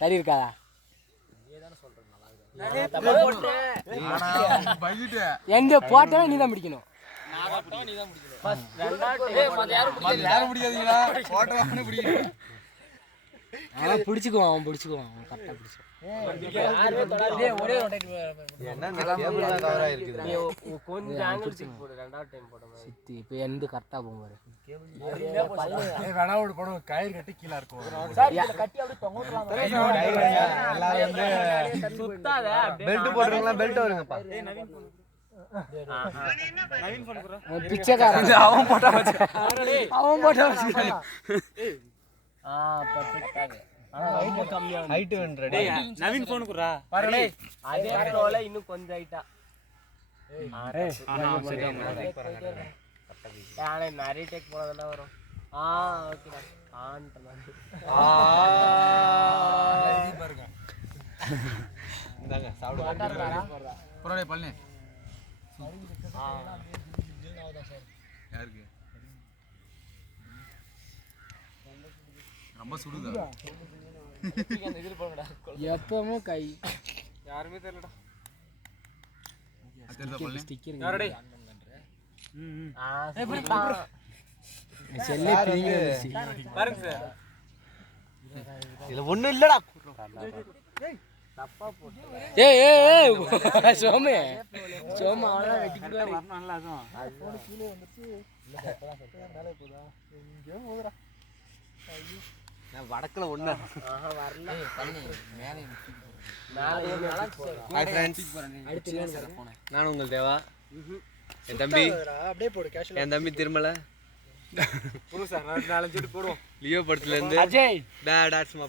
சரி இருக்காதா? எங்க போட்டா நீ தான் பிடிக்கணும். அவன் பிடிச்சுக்குவான், அவன் பிடிச்சுக்குவான், அவன் கரெக்டாக பிடிச்சிக்குவான். சித்தி இப்போ எந்த கரெக்டாக போவாரு. கயிறு கட்டி கீழே இருக்கும். பிச்சைக்காரன் அவன் போட்டா நவீன் போன் குறா பாருடா அதே ஃப்ளோல இன்னும் கொஞ்சம் ஹைட்டா யானே நிறைய டேக் போனதெல்லாம் வரும். ஓகேடா பாருங்க இந்தாங்க சாப்பிடுங்க போறடே பழனி யாருக்கு ரொம்ப சுடுதா எப்பவும் கை யாருமே தெரியலடா. ஸ்டிக்கர் யாரடே செல்லே பிரிங்க பாருங்க சார் இதுல ஒண்ணும் இல்லடா. தப்பா போட்டு ஏய் ஏய் ஏய் சோமே அவளா வெட்டிக்குவாரு. நல்லா இருக்கும். அது போன் கீழே வந்துச்சு. மேலே போதா எங்க போகுறா. நான் வடக்குல ஒண்ணு வரல பண்ணி மேலே ஹாய் ஃப்ரெண்ட்ஸ் நான் உங்கள் தேவா. என் தம்பி அப்படியே போடு கேஷுவல். என் தம்பி திருமலை புதுசா 4 போடுவோம். லியோ படத்துல இருந்து அஜய் டாட் சும்மா